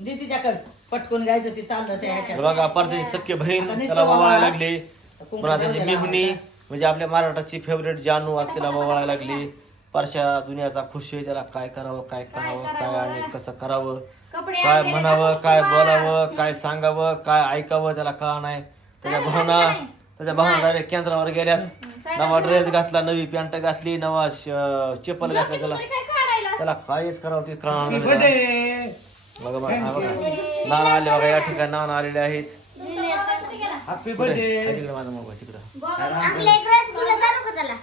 दे तिच्याकडे पटकून जायचं ते चाललं त्या ह्याच्यात. बघा परदेशी सख्य बहीण त्याला वळायला लागली. पुन्हा त्याची मेहुणी म्हणजे आपल्या महाराष्ट्राची फेवरेट जानू आज तिला वळायला लागली. परशा दुनियाचा खुश आहे त्याला काय करावं काय करावं काय आणि कसं करावं? काय म्हणावं काय बोलावं काय सांगावं काय ऐकावं त्याला कळा नाही. त्याच्या भावना. त्याच्या भावना डायरेक्ट केंद्रावर गेल्यात. नवा ड्रेस घातला नवी पॅन्ट घातली नवा श- चप्पल घातला त्याला. तरी काय काढायला त्याला कायच करावं ते कळणार नाही. बघा बघा हा बघा. आले बघा या ठिकाणी नाना आलेले आहेत. हॅपी? बर्थडे हा, तिकडे माझा मोबाईल तिकडं. आपल्या एक रसगुल्ला चालू का त्याला.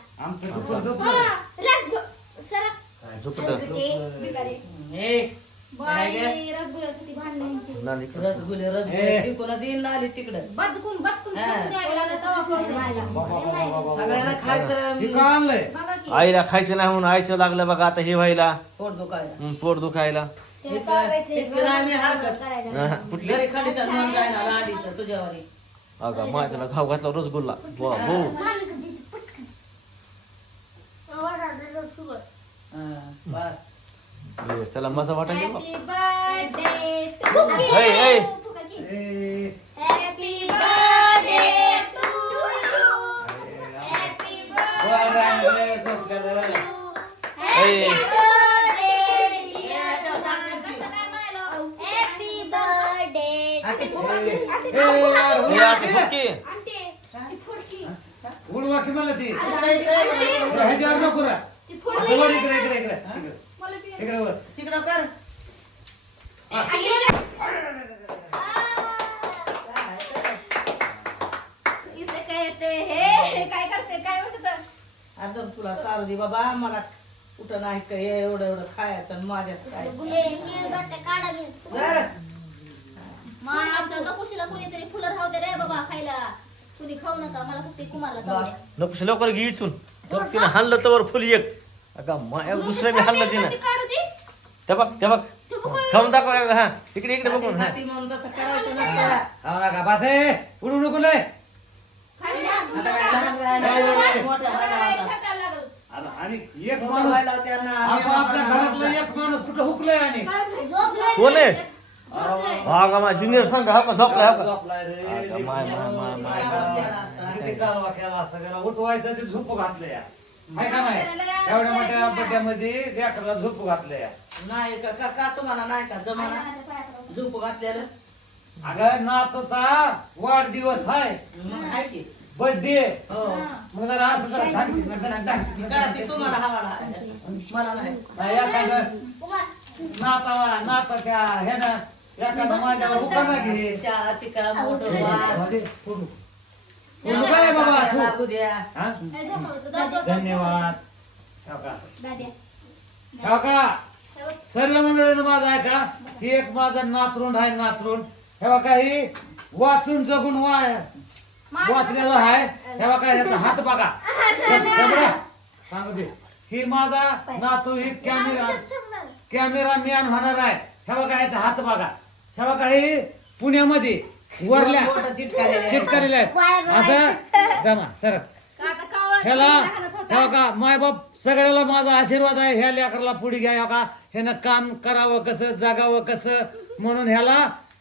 हा, झोपत देईन हा. सगळ्यांना हे खायचं आणलंय. आईला खायचं नाही म्हणून आईचं लागलं बघा आता हे व्हायला. पोट दुखायला. हं, पोट दुखायला. कुठली अगा माझ्याला घाव घातला रसगुल्ला. वा हो त्याला मजा वाटायची बा. Happy birthday to you. Hey, की. हे मला ती ह्याच्यावर नको वर इकडे इकडे इकडे इकडे. वर तिकडं कर काय करते काय म्हणत होतं? आता तुला चालू दे बाबा मला कुठं नाही का एवढं एवढं खायचं आणि माझ्यात काय गुले, नील गट्टे काढा नील. बरं. मा, आमच्या नकोशीला कोणीतरी फुलं राहू दे रे बाबा खायला. कुणी खाऊ नका मला फक्त एक कुमारला खाऊ द्या. नको लवकर घे इचून. तर तिने हाणलं तर फुल एक. अगा माया दुसरं बी हाणलं तिनं. कशी काढू ती? ते बघ ते बघ. तू बघू. खाऊन दाखव हा. इकडे इकडे बघून हा. हाती म्हणून तसं करायचं नसतं. आव नका बस ए, उडू नको लय खायला. आता काय लहान राहिलं, मोठं व्हायला मला होता. एक टाकायला लागलं. आता आणि एक मोठं माणूस व्हायला घरातला एक कुठं हुकलंय आणि? कोण आहे? हा का ज्युनियर सांग हा का झोपला हा का? रे. अगं, माय, माय, माय, माय, माय. उठवायचं ते झोप घातलं या हाय का नाही? एवढ्या मोठ्या बड्ड्यामध्ये लेकराला झोप घातलं या नाही का? का- का तुम्हाला नाही का जमाना झोप घातलेलं अगं नातूचा वाढदिवस आहे मग आहे की. बर्थडे हो. मग जरा असं जरा धाकटी, धाकटी, धाकटी, करा ते तुम्हाला हवाला. मला नाही. नाही, एखादं नातावा नाताच्या ह्यानं एखादं उकाना घे मोठं काय बाबा तू लागू द्या. हा? धन्यवाद. का? का? सर्व मंडळीनं माझा ऐका. ही एक माझं नातरुंड आहे नातरुंड हे बघा ही? वाचून जगून वाय. वाचलेलं आहे. हे बघा ह्याचा हात बघा. सांगू दे. ही माझा नातू ही कॅमेरा. कॅमेरा मॅन होणार आहे. हे बघा याचा हात बघा. हे बघा ही पुण्यामध्ये वरल्या मोठं चिटकालेलं आहे. चिटकालेलं आहे. असं जमा सर का आता कावळा ह्याला लहानच होता. हे का मायबाप सगळ्याला माझा आशीर्वाद आहे. ह्या लेकराला पुढे घ्या का ह्यानं काम करावं कसं जगावं कसं? म्हणून ह्याला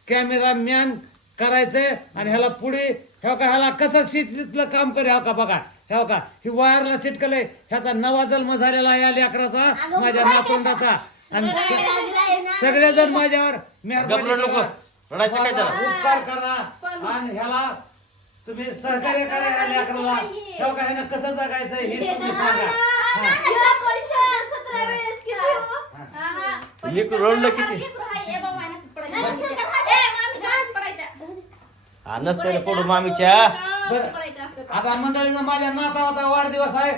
कॅमेरा मॅन करायचंय आणि ह्याला पुढे हे का ह्याला कसं शेतीतलं काम करे हो का बघा हे का ही वायरला चिटकलंय. ह्याचा नवा जन्म झालेला आहे या लेकराचा माझ्या नातोंडाचा आणि स- सगळेजण माझ्यावर मेहरबानी करा. रडायचं काय उपकार करा आणि ह्याला तुम्ही सहकार्य करा ह्या लेकराला का ह्यानं कसं जगायचं हे तुम्ही सांगा हा. वेळेस किती हो? रडलं किती? नसत पडायचं मामीच्या. हा नसतं पडू. बरं. आता मंडळीनं माझ्या नातावाचा वाढदिवस आहे.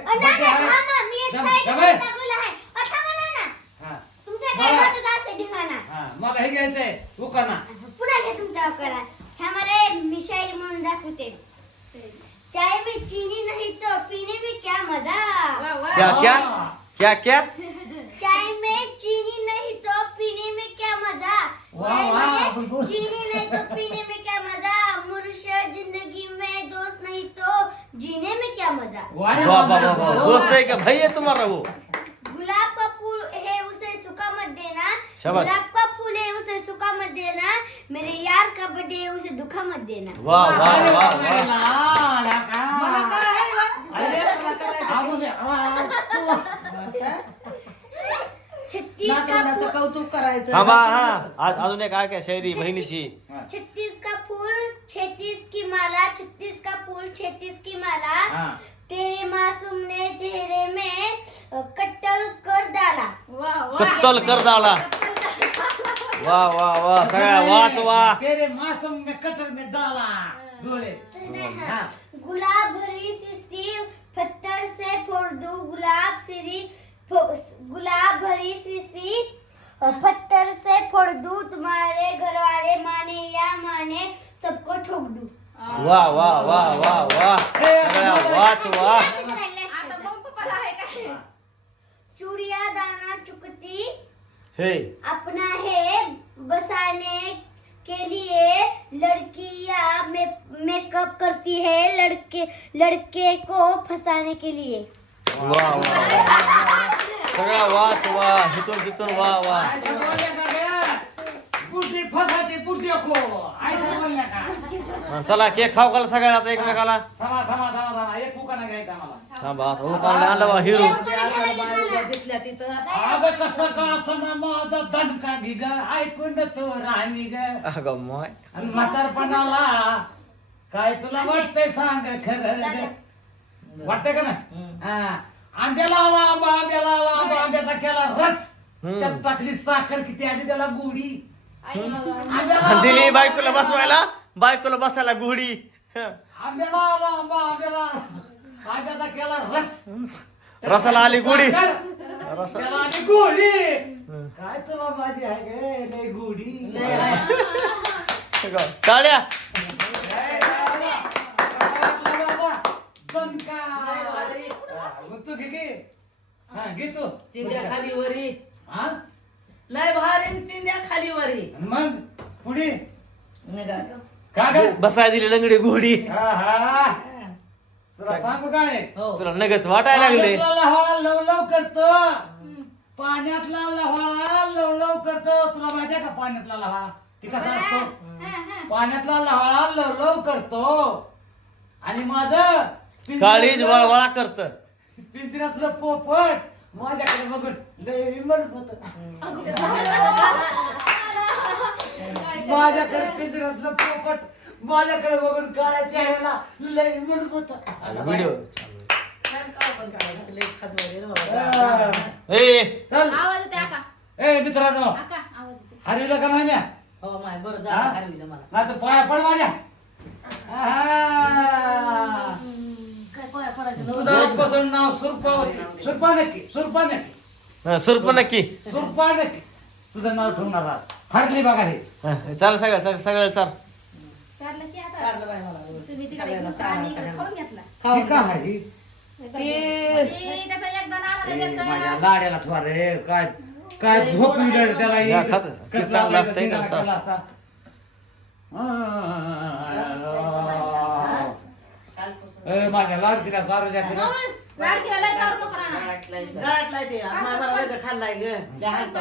क्या? क्या क्या? क्या चाय में चीनी नहीं तो पीने में क्या मज़ा? चाय में चीनी नहीं तो पीने में क्या मज़ा? मुर्शिया ज़िंदगी में दोस्त नहीं तो जीने में क्या मज़ा? वाह, वाह वाह वाह वाह दोस्त है क्या भाई है तुम्हारा वो? गुलाब का फूल है उसे सुखा मत देना। शाबाश. गुलाब का फूल है उसे सुका मत देना। मेरे यार का बर्थडे है उसे दुखा मत देना। वा वा अरे नातवंडाचं कौतुक करायचं. हा बा हा. आज अजून एक शायरी बहिणीची? छत्तीस का फूल? छत्तीस की माला? छत्तीस का फूल? छत्तीस की माला? हा. तेरे मासूम ने चेहरे में कट्टल कर डाला. कत्तल कर डाला. वा वा वा. सगळ्या वाच वा. तेरे मासूम में कटर में डाला. हा. गुलाब भरी पत्थर से फोड़ दूँ गुलाब सिरी गुलाब भरी सिसी। पत्थर से फोड़ दूँ तुम्हारे घर वाले माने या माने सबको ठोक दूँ। वा वा वा वा वा सगळ्या वाच वा चूड़िया दाना चुकती हे। अपना है बसाने के लिए लड़कियाँ मे- मेकअप करती है लड़के लड़के को फसाने के लिए। वाह वाह सगळा वाच वाह हितून तिथून वाह वाह। चला केक खाऊ का सगळ्यांना दंड का गिगा आई कुंड तो बा हिरू अगं मतर पनाला काय तुला वाटतंय सांग खरं ग वाटतंय का ना हा. आंब्याला आला आंबा आंब्याला आला आंबा आंब्याचा केला रच हम्म. त्यात टाकली साखर किती आली त्याला? गुढी आंब्याला दिली बायकोला बसवायला. बायकोला बसायला गुढी आंब्याला आला आंबा आंब्याला आला. आंब्याचा केला रस. रसाला आली गुढी साखर, रस त्याला आली गुढी काय तुला माझी आहे गे? लय टाळ्या तू घे घे. हा घे तू. चिंध्या खाली वरी. हा? लय भारी चिंध्या खाली वरी. आणि मग? पुढे. का ग? बसाय दिली लंगडी हा, हा. तुला सांगू काय हो. तुला नगच वाटायला लागले. पाण्यातला लव्हाळा लव लव करतो. पाण्यातला लव्हाळा लव लव करतो. तुला माहिती आहे का पाण्यातला लव्हाळा ती कसा असतो? पाण्यातला लव्हाळा लव लव करतो. आणि माझं काळीज वळवळा करत. पिंजऱ्यातलं पोपट माझ्याकडे बघून लय विमर्श होत. माझ्याकडे पिंजऱ्यातलं पोपट माझ्याकडे बघून काळ्या चेहऱ्याला लय विमर्श होत. व्हिडिओ. चल. आवाज येते आका ए मित्रांनो. आका आवाज येते हरविलं का नाही म्या हो माय बरं हा? झालं हरविलं मला. नाही तर पाया पड माझ्या. आहा. तुझं नाव सुरपावती सुरपा नक्की सुरपा नक्की. सुरप नक्की. सुरपा नक्की. तुझं नाव ठेवणार आज. हरली बघा हे. हा, चाल सगळं सगळं सगळं चाल. चाललं की आता काढलं बाई मला. तुम्ही तिकडे दुसरा आणि इकडे खाऊन घेतला. खाऊन ठीक आहे. ही. ते ए, त्याचा एकदा नाला ए, देतं. माझ्या लाड्याला थोर रे. काय काय झोप त्याला ही. जा, खात. कसला चांगला ए, माझ्या लाडकीला केला. लाडकीला चारू नको राहणार. गळ्यातला ते. माझा खाल्लाय ग.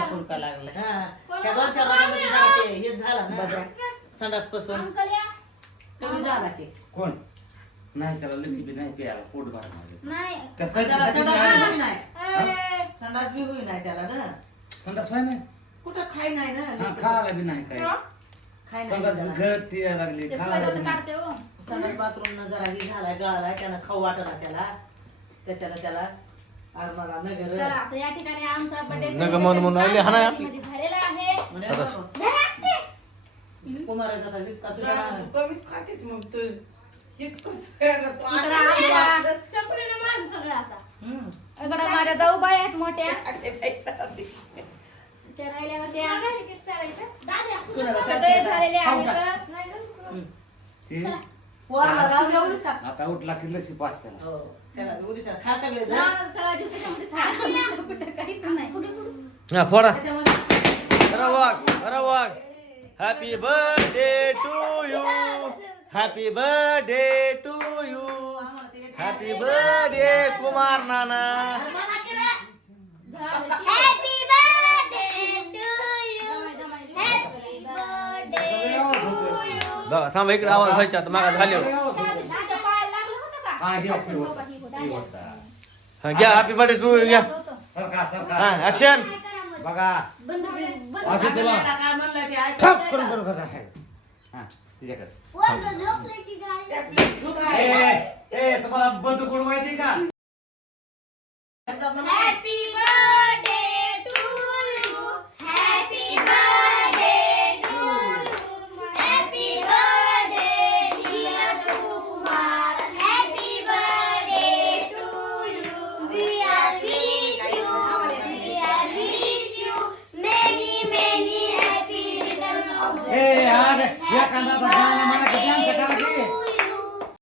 फुलका लागला हा. त्या दोन चार जरा ते. हे झाला ना. संडासपासून अंकल या. कमी झाला ते? कोण? नाही त्याला लसी बी नाही प्यायला पोट भर माझं नाही. त्या त्याला सर्दीसाठी संडास बी होई नाही. नाही ए, संडास बी होई नाही त्याला ना. संडास व्हाय नाही? कुठं खाय नाही हा, ना खायला बी नाही काय खाय संडास नाही बी त्याला. घट यायला लागली ते खायला स्वतः बी नाही. काढते हो. संडास बाथरूम न जरा हे झालाय गळालाय त्यानं खाऊ वाटला त्याला. त्याच्याला त्याला नगर चला आता या ठिकाणी आमचा बर्थडे म्हणून हा ना? झालेला आहे. म्हणे आता- बाबा, घरात कुमाराचा का विस्तार तुझा कमीच खातेच मग तू. इतकंच इकडं आमच्या संपलेलं माझं सगळं आता. हम्म. इकडं माझ्या जाऊ बाई आहेत मोठ्या त्या कुणाला सगळे झालेले आहेत. ती पोराला राहू दे उडीसा. आता उठला की लसी पाच त्याला हो त्याला उडीसा खा सगळे जण. लहान सगळा जीव त्याच्यामध्ये झाला. कुठं काहीच नाही. हा फोडा. त्याच्यामध्ये अरे वाघ अरे वाघ. Happy birthday to you happy birthday to you आम्हाला ते हॅपी बर्थडे कुमार नाना. म्हणा की रे. Happy birthday to you happy birthday बघा थांबा इकडे आवाज व्हायचा आता मागा झाले तुझ्या पायाला लागलं होतं का? हा, ही. हा घ्या हॅपी बर्थडे टू घ्या होतं. सरका, सरका. हा ऍक्शन बघा असं तुला ते ठप करून करून करून आहे. हा, तिच्याकडे. पोरगं झोपलं की काय का? तू काय? ए, ए, तुम्हाला बंदूक उडवायची का आता मला